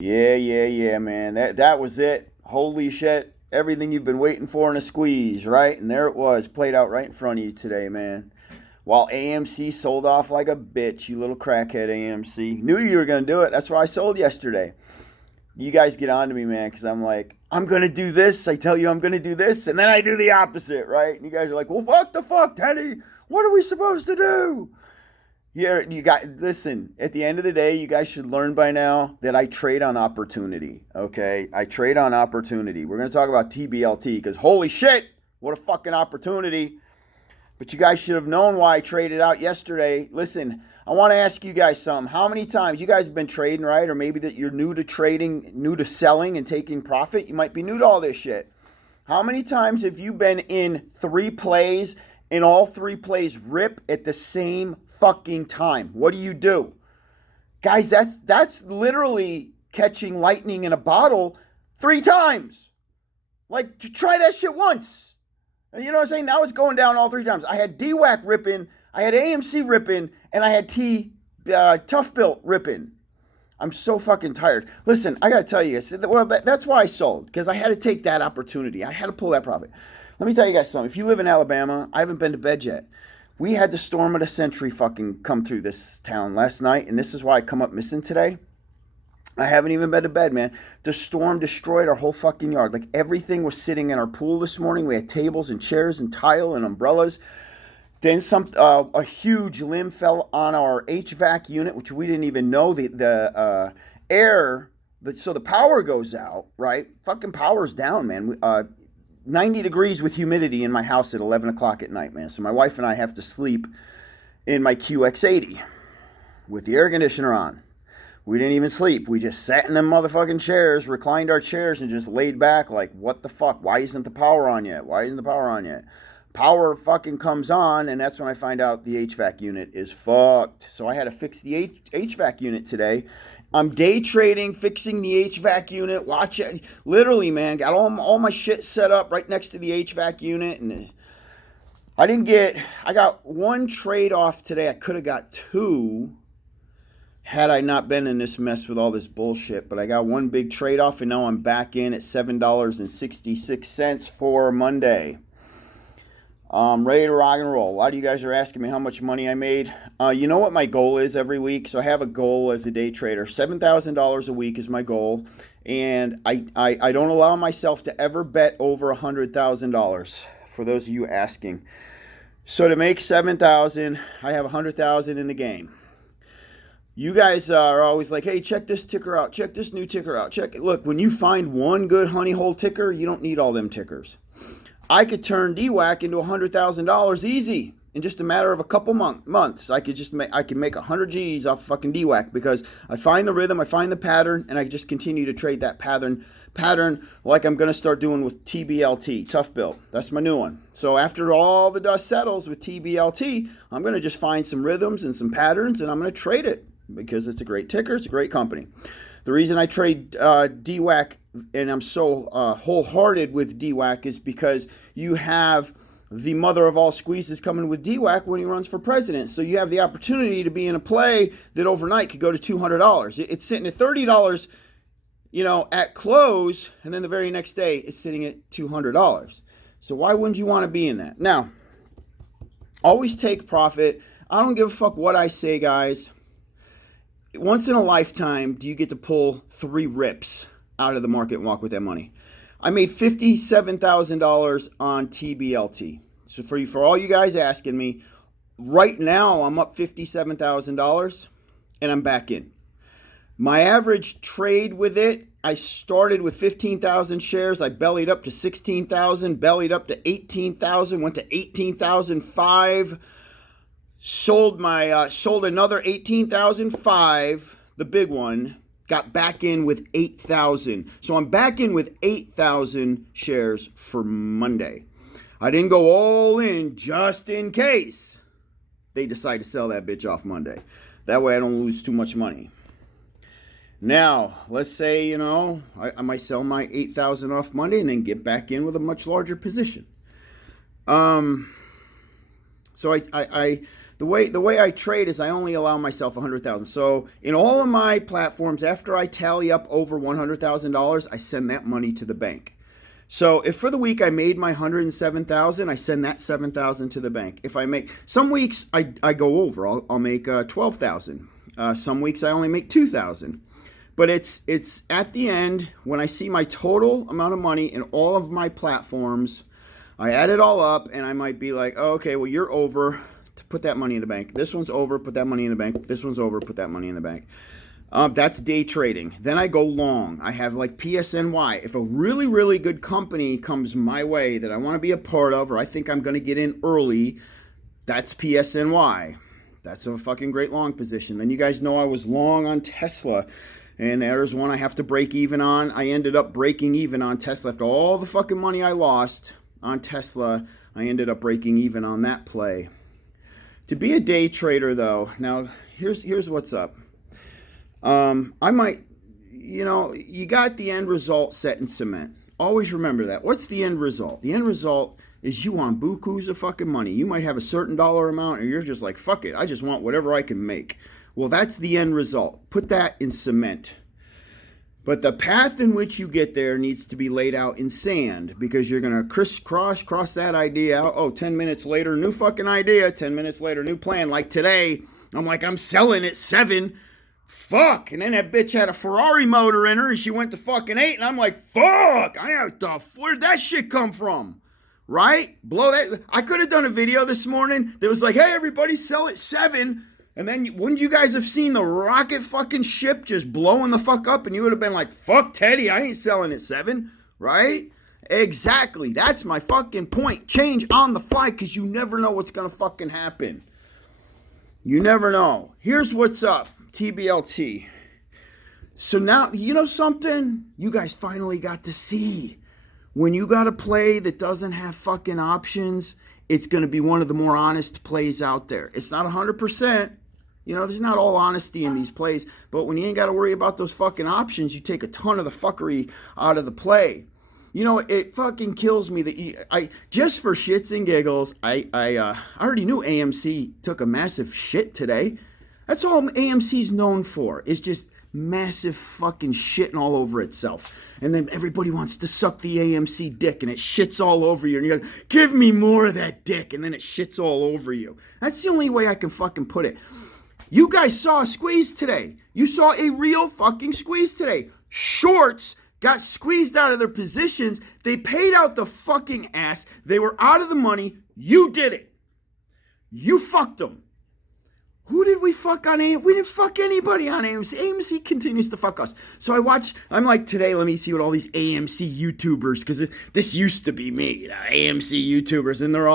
Yeah, man. That was it. Holy shit. Everything you've been waiting for in a squeeze, right? And there it was, played out right in front of you today, man. While AMC sold off like a bitch, you little crackhead AMC. Knew you were going to do it. That's why I sold yesterday. You guys get on to me, man, because I'm like, I'm going to do this. I tell you I'm going to do this, and then I do the opposite, right? And you guys are like, well, what the fuck, Teddy? What are we supposed to do? Here, you got listen. At the end of the day, you guys should learn by now that I trade on opportunity. Okay, I trade on opportunity. We're gonna talk about TBLT because holy shit, what a fucking opportunity! But you guys should have known why I traded out yesterday. Listen, I want to ask you guys something. How many times you guys have been trading, right? Or maybe that you're new to trading, new to selling and taking profit. You might be new to all this shit. How many times have you been in 3 plays and all 3 plays rip at the same fucking time? What do? Guys, that's literally catching lightning in a bottle 3 times. Like, try that shit once. You know what I'm saying? Now it's going down all 3 times. I had DWAC ripping, I had AMC ripping, and I had toughbuilt ripping. I'm so fucking tired. Listen, I gotta tell you guys, well, that's why I sold, because I had to take that opportunity. I had to pull that profit. Let me tell you guys something. If you live in Alabama, I haven't been to bed yet. We had the storm of the century fucking come through this town last night, and this is why I come up missing today. I haven't even been to bed, man. The storm destroyed our whole fucking yard. Like, everything was sitting in our pool this morning. We had tables and chairs and tile and umbrellas. Then a huge limb fell on our HVAC unit, which we didn't even know. The air, so the power goes out, right? Fucking power's down, man. 90 degrees with humidity in my house at 11 o'clock at night, man. So my wife and I have to sleep in my QX80 with the air conditioner on. We didn't even sleep. We just sat in them motherfucking chairs, reclined our chairs, and just laid back like, what the fuck? Why isn't the power on yet? Power fucking comes on, and that's when I find out the HVAC unit is fucked. So I had to fix the HVAC unit today. I'm day trading, fixing the HVAC unit. Watch it. Literally, man, got all my shit set up right next to the HVAC unit. And I got 1 trade off today. I could have got 2 had I not been in this mess with all this bullshit. But I got 1 big trade off, and now I'm back in at $7.66 for Monday. Ready to rock and roll. A lot of you guys are asking me how much money I made. You know what my goal is every week? So I have a goal as a day trader. $7,000 a week is my goal. And I don't allow myself to ever bet over $100,000, for those of you asking. So to make $7,000, I have $100,000 in the game. You guys are always like, hey, check this ticker out. Check this new ticker out. Check it. Look, when you find one good honey hole ticker, you don't need all them tickers. I could turn DWAC into $100,000 easy in just a matter of a couple months. I could make 100 G's off fucking DWAC because I find the rhythm, I find the pattern, and I just continue to trade that pattern like I'm going to start doing with TBLT, toughbuilt. That's my new one. So after all the dust settles with TBLT, I'm going to just find some rhythms and some patterns, and I'm going to trade it because it's a great ticker, it's a great company. The reason I trade DWAC and I'm so wholehearted with DWAC is because you have the mother of all squeezes coming with DWAC when he runs for president. So you have the opportunity to be in a play that overnight could go to $200. It's sitting at $30, at close, and then the very next day it's sitting at $200. So why wouldn't you want to be in that? Now, always take profit. I don't give a fuck what I say, guys. Once in a lifetime, do you get to pull 3 rips out of the market and walk with that money? I made $57,000 on TBLT. So for all you guys asking me, right now I'm up $57,000 and I'm back in. My average trade with it, I started with 15,000 shares. I bellied up to 16,000, bellied up to 18,000, went to 18,005. Sold another 18,005, the big one, got back in with 8,000. So I'm back in with 8,000 shares for Monday. I didn't go all in just in case they decide to sell that bitch off Monday. That way I don't lose too much money. Now, let's say, I might sell my 8,000 off Monday and then get back in with a much larger position. So the way I trade is I only allow myself 100,000. So in all of my platforms, after I tally up over $100,000, I send that money to the bank. So if for the week I made my 107,000, I send that 7,000 to the bank. If I make some weeks I go over, I'll make 12,000. Some weeks I only make 2,000. But it's at the end when I see my total amount of money in all of my platforms, I add it all up and I might be like, oh, okay, well you're over. Put that money in the bank. This one's over. Put that money in the bank. This one's over. Put that money in the bank. That's day trading. Then I go long. I have like PSNY. If a really, really good company comes my way that I want to be a part of, or I think I'm going to get in early, that's PSNY. That's a fucking great long position. Then you guys know I was long on Tesla, and there's one I have to break even on. I ended up breaking even on Tesla. After all the fucking money I lost on Tesla, I ended up breaking even on that play. To be a day trader, though, now here's what's up. I might, you got the end result set in cement. Always remember that. What's the end result? The end result is you want bukus of fucking money. You might have a certain dollar amount, or you're just like, fuck it, I just want whatever I can make. Well, that's the end result. Put that in cement. But the path in which you get there needs to be laid out in sand, because you're going to cross that idea out. Oh, 10 minutes later, new fucking idea. 10 minutes later, new plan. Like today, I'm selling at 7. Fuck. And then that bitch had a Ferrari motor in her and she went to fucking 8. And I'm like, fuck. Where'd that shit come from? Right? Blow that. I could have done a video this morning that was like, hey, everybody sell at 7. And then wouldn't you guys have seen the rocket fucking ship just blowing the fuck up? And you would have been like, fuck Teddy, I ain't selling at 7. Right? Exactly. That's my fucking point. Change on the fly, because you never know what's going to fucking happen. You never know. Here's what's up. Tblt. So now, you know something? You guys finally got to see. When you got a play that doesn't have fucking options, it's going to be one of the more honest plays out there. It's not 100%. There's not all honesty in these plays. But when you ain't got to worry about those fucking options, you take a ton of the fuckery out of the play. It fucking kills me that I just for shits and giggles, I already knew AMC took a massive shit today. That's all AMC's known for, is just massive fucking shitting all over itself. And then everybody wants to suck the AMC dick, and it shits all over you. And you go, give me more of that dick, and then it shits all over you. That's the only way I can fucking put it. You guys saw a squeeze today. You saw a real fucking squeeze today. Shorts got squeezed out of their positions. They paid out the fucking ass. They were out of the money. You did it. You fucked them. Who did we fuck on AMC? We didn't fuck anybody on AMC. AMC continues to fuck us. So I'm like, today, let me see what all these AMC YouTubers, because this used to be me, AMC YouTubers, and they're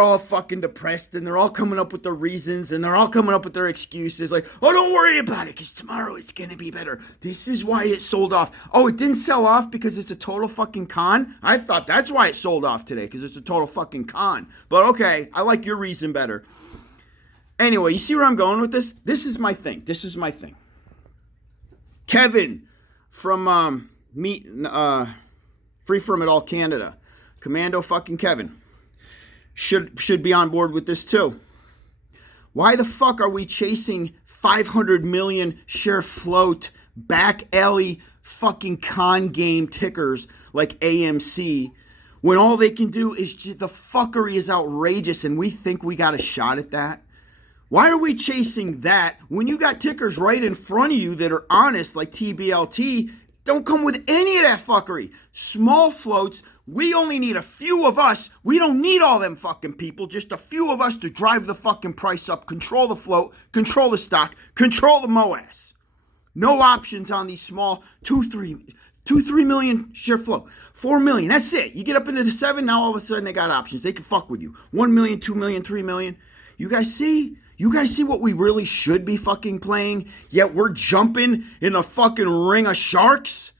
all fucking depressed, and they're all coming up with their reasons, and they're all coming up with their excuses, like, oh, don't worry about it, because tomorrow it's going to be better. This is why it sold off. Oh, it didn't sell off because it's a total fucking con? I thought that's why it sold off today, because it's a total fucking con. But okay, I like your reason better. Anyway, you see where I'm going with this? This is my thing. Kevin from Free From It All Canada. Commando fucking Kevin. Should be on board with this too. Why the fuck are we chasing 500 million share float back alley fucking con game tickers like AMC when all they can do is the fuckery is outrageous and we think we got a shot at that? Why are we chasing that when you got tickers right in front of you that are honest like Tblt? Don't come with any of that fuckery. Small floats, we only need a few of us. We don't need all them fucking people. Just a few of us to drive the fucking price up, control the float, control the stock, control the Moass. No options on these small 3 million share float. 4 million, that's it. You get up into the 7, now all of a sudden they got options. They can fuck with you. 1 million, 2 million, 3 million. You guys see? You guys see what we really should be fucking playing? Yet we're jumping in a fucking ring of sharks?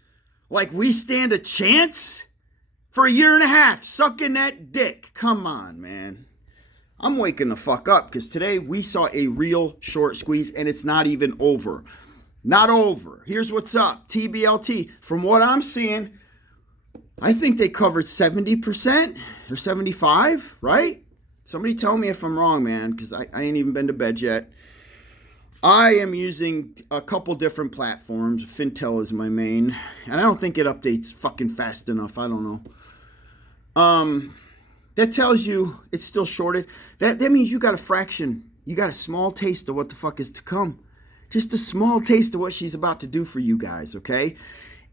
Like we stand a chance? For a year and a half, sucking that dick. Come on, man. I'm waking the fuck up because today we saw a real short squeeze and it's not even over. Not over. Here's what's up. Tblt, from what I'm seeing, I think they covered 70% or 75%, right? Somebody tell me if I'm wrong, man, because I ain't even been to bed yet. I am using a couple different platforms. Fintel is my main. And I don't think it updates fucking fast enough. I don't know. That tells you it's still shorted. That means you got a fraction. You got a small taste of what the fuck is to come. Just a small taste of what she's about to do for you guys, okay?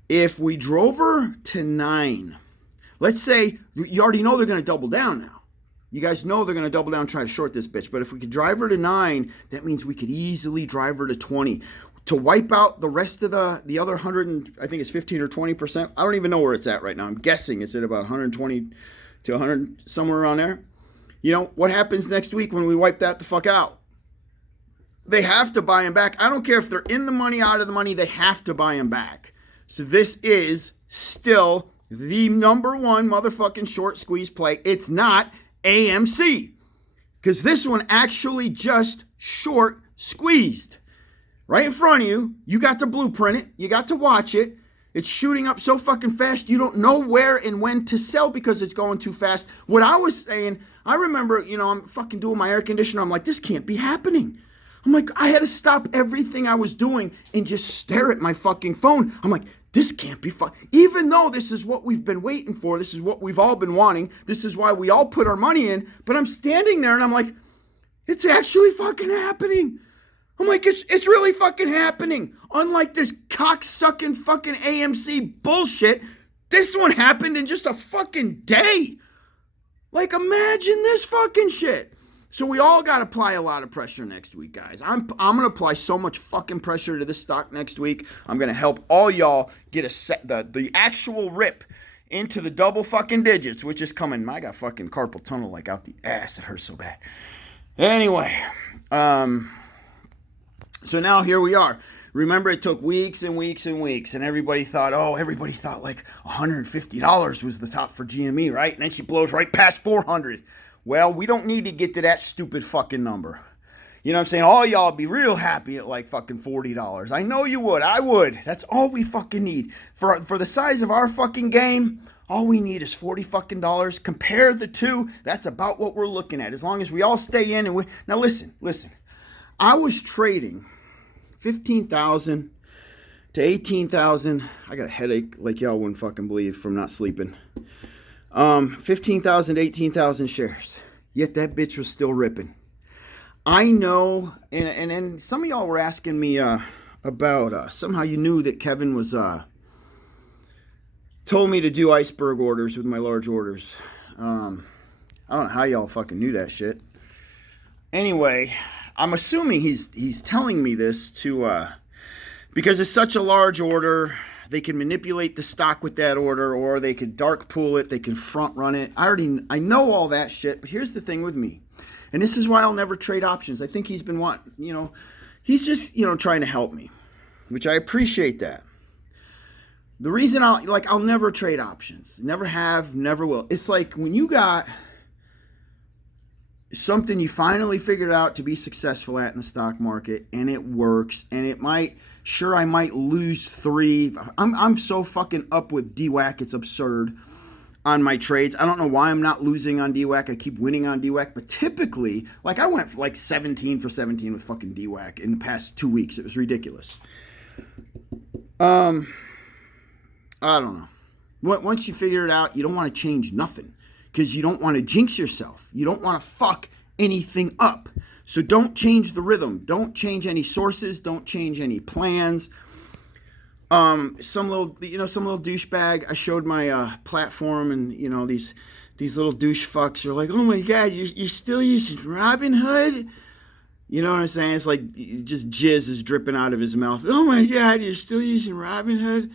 If we drove her to 9, let's say, you already know they're going to double down now. You guys know they're going to double down and try to short this bitch. But if we could drive her to 9, that means we could easily drive her to 20. To wipe out the rest of the other 100, and I think it's 15 or 20%. I don't even know where it's at right now. I'm guessing it's at about 120 to 100, somewhere around there. You know, what happens next week when we wipe that the fuck out? They have to buy them back. I don't care if they're in the money, out of the money, they have to buy them back. So this is still the number one motherfucking short squeeze play. It's not AMC, because this one actually just short squeezed right in front of you. You got to blueprint it, you got to watch it. It's shooting up so fucking fast you don't know where and when to sell because it's going too fast. What I was saying, I remember, you know, I'm fucking doing my air conditioner, I'm like, this can't be happening. I'm like, I had to stop everything I was doing and just stare at my fucking phone. I'm like, this can't be fun. Even though this is what we've been waiting for, this is what we've all been wanting, this is why we all put our money in, but I'm standing there and I'm like, it's actually fucking happening. I'm like, it's really fucking happening. Unlike this cocksucking fucking AMC bullshit, this one happened in just a fucking day. Like, imagine this fucking shit. So we all got to apply a lot of pressure next week, guys. I'm going to apply so much fucking pressure to this stock next week. I'm going to help all y'all get the actual rip into the double fucking digits, which is coming. I got fucking carpal tunnel like out the ass. It hurts so bad. Anyway, so now here we are. Remember, it took weeks and weeks and weeks, and everybody thought like $150 was the top for GME, right? And then she blows right past 400. Well, we don't need to get to that stupid fucking number. You know what I'm saying? All y'all be real happy at like fucking $40. I know you would. I would. That's all we fucking need. For the size of our fucking game, all we need is $40 fucking dollars. Compare the two. That's about what we're looking at. As long as we all stay in and we... Now listen. I was trading 15,000 to 18,000. I got a headache like y'all wouldn't fucking believe from not sleeping. 15,000 to 18,000 shares. Yet that bitch was still ripping. I know, and some of y'all were asking me about somehow you knew that Kevin was told me to do iceberg orders with my large orders. I don't know how y'all fucking knew that shit. Anyway, I'm assuming he's telling me this to because it's such a large order. They can manipulate the stock with that order, or they could dark pool it. They can front run it. I know all that shit. But here's the thing with me, and this is why I'll never trade options. I think he's been he's just trying to help me, which I appreciate that. The reason I'll never trade options, never have, never will. It's like when you got something you finally figured out to be successful at in the stock market, and it works, and it might. Sure, I might lose 3. I'm so fucking up with DWAC, it's absurd on my trades. I don't know why I'm not losing on DWAC. I keep winning on DWAC, but typically, like I went for like 17 for 17 with fucking DWAC in the past 2 weeks. It was ridiculous. I don't know. Once you figure it out, you don't want to change nothing because you don't want to jinx yourself. You don't want to fuck anything up. So don't change the rhythm. Don't change any sources. Don't change any plans. Some little douchebag. I showed my platform, and these little douche fucks are like, oh my god, you're still using Robinhood? You know what I'm saying? It's like just jizz is dripping out of his mouth. Oh my god, you're still using Robinhood?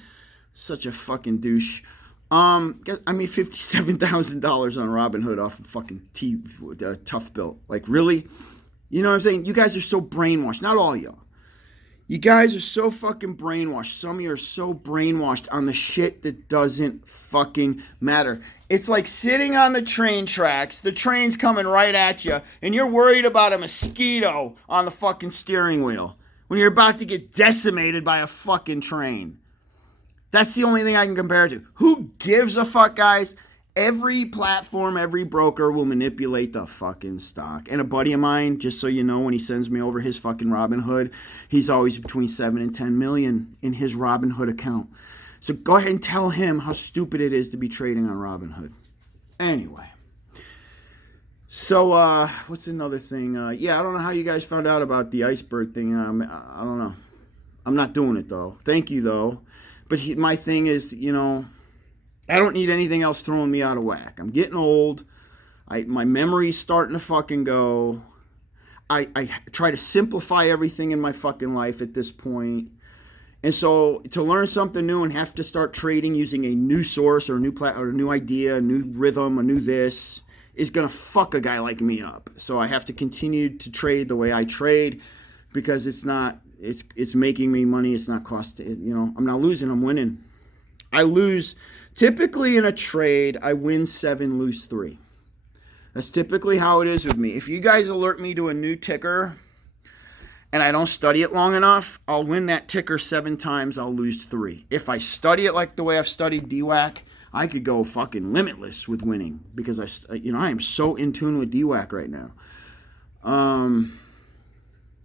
Such a fucking douche. I made $57,000 on Robinhood off of fucking ToughBuilt. Like really? You know what I'm saying? You guys are so brainwashed. Not all y'all. You guys are so fucking brainwashed. Some of you are so brainwashed on the shit that doesn't fucking matter. It's like sitting on the train tracks. The train's coming right at you, and you're worried about a mosquito on the fucking steering wheel when you're about to get decimated by a fucking train. That's the only thing I can compare it to. Who gives a fuck, guys? Every platform, every broker will manipulate the fucking stock. And a buddy of mine, just so you know, when he sends me over his fucking Robinhood, he's always between 7 and 10 million in his Robinhood account. So go ahead and tell him how stupid it is to be trading on Robinhood. Anyway. So, what's another thing? Yeah, I don't know how you guys found out about the iceberg thing. I don't know. I'm not doing it, though. Thank you, though. But my thing is, you know, I don't need anything else throwing me out of whack. I'm getting old. My memory's starting to fucking go. I try to simplify everything in my fucking life at this point. And so to learn something new and have to start trading using a new source or a new idea, a new rhythm, a new this is going to fuck a guy like me up. So I have to continue to trade the way I trade because it's making me money. It's not I'm not losing, I'm winning. I lose. Typically in a trade, I win 7, lose 3. That's typically how it is with me. If you guys alert me to a new ticker and I don't study it long enough, I'll win that ticker 7 times, I'll lose 3. If I study it like the way I've studied DWAC, I could go fucking limitless with winning because I am so in tune with DWAC right now.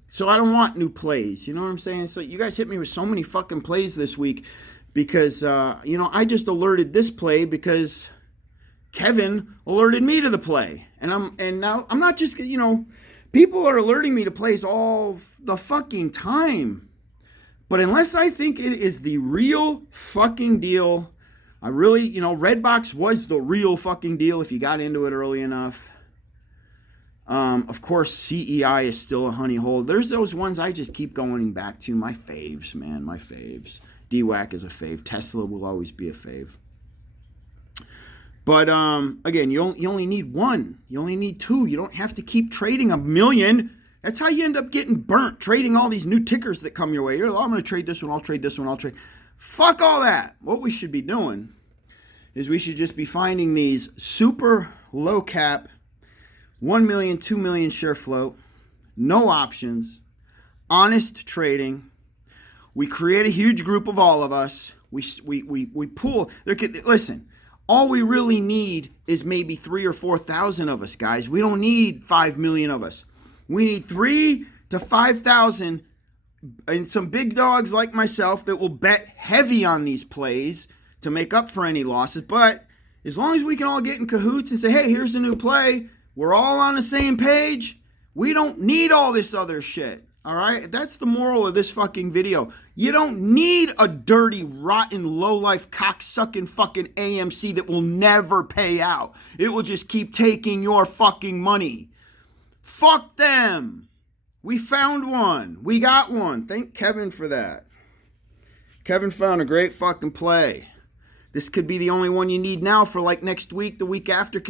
So I don't want new plays. You know what I'm saying? So you guys hit me with so many fucking plays this week. Because, I just alerted this play because Kevin alerted me to the play. And now I'm not just, people are alerting me to plays all the fucking time. But unless I think it is the real fucking deal, I really, Redbox was the real fucking deal if you got into it early enough. Of course, CEI is still a honey hole. There's those ones I just keep going back to. My faves, man, my faves. DWAC is a fave. Tesla will always be a fave. But, again, you only need 1. You only need 2. You don't have to keep trading a million. That's how you end up getting burnt, trading all these new tickers that come your way. I'm going to trade this one, I'll trade this one, I'll trade. Fuck all that. What we should be doing is we should just be finding these super low cap, 1 million, 2 million share float, no options, honest trading. We create a huge group of all of us. We pool. Listen, all we really need is maybe 3,000 or 4,000 of us, guys. We don't need 5 million of us. We need 3,000 to 5,000 and some big dogs like myself that will bet heavy on these plays to make up for any losses. But as long as we can all get in cahoots and say, hey, here's a new play, we're all on the same page, we don't need all this other shit. All right? That's the moral of this fucking video. You don't need a dirty, rotten, low-life, cock-sucking fucking AMC that will never pay out. It will just keep taking your fucking money. Fuck them. We found one. We got one. Thank Kevin for that. Kevin found a great fucking play. This could be the only one you need now for like next week, the week after.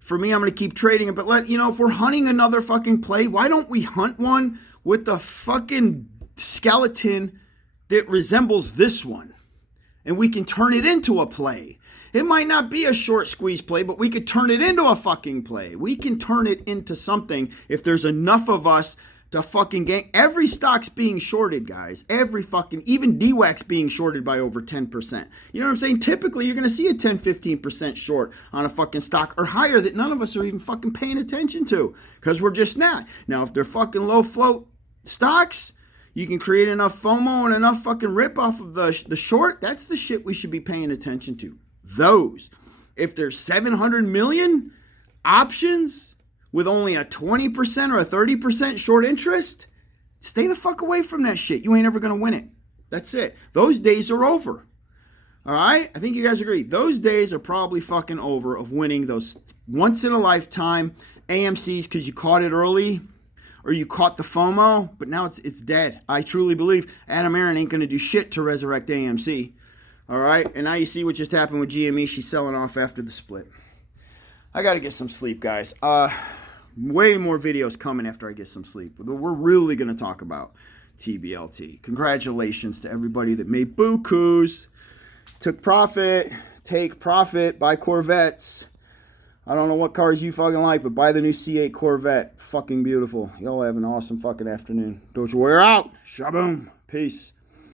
For me, I'm going to keep trading it. But if we're hunting another fucking play, why don't we hunt one with the fucking skeleton that resembles this one? And we can turn it into a play. It might not be a short squeeze play, but we could turn it into a fucking play. We can turn it into something if there's enough of us to fucking gang. Every stock's being shorted, guys. Even DWAC's being shorted by over 10%. You know what I'm saying? Typically, you're going to see a 10, 15% short on a fucking stock or higher that none of us are even fucking paying attention to because we're just not. Now, if they're fucking low float stocks, you can create enough FOMO and enough fucking rip off of the short. That's the shit we should be paying attention to. Those. If there's 700 million options with only a 20% or a 30% short interest, stay the fuck away from that shit. You ain't ever going to win it. That's it. Those days are over. All right? I think you guys agree. Those days are probably fucking over of winning those once in a lifetime AMCs because you caught it early or you caught the FOMO, but now it's dead. I truly believe Adam Aaron ain't going to do shit to resurrect AMC. All right? And now you see what just happened with GME. She's selling off after the split. I got to get some sleep, guys. Way more videos coming after I get some sleep. We're really going to talk about Tblt. Congratulations to everybody that made bukus, took profit, take profit, buy Corvettes. I don't know what cars you fucking like, but buy the new C8 Corvette. Fucking beautiful. Y'all have an awesome fucking afternoon. DogeWARRIOR out. Shaboom. Peace.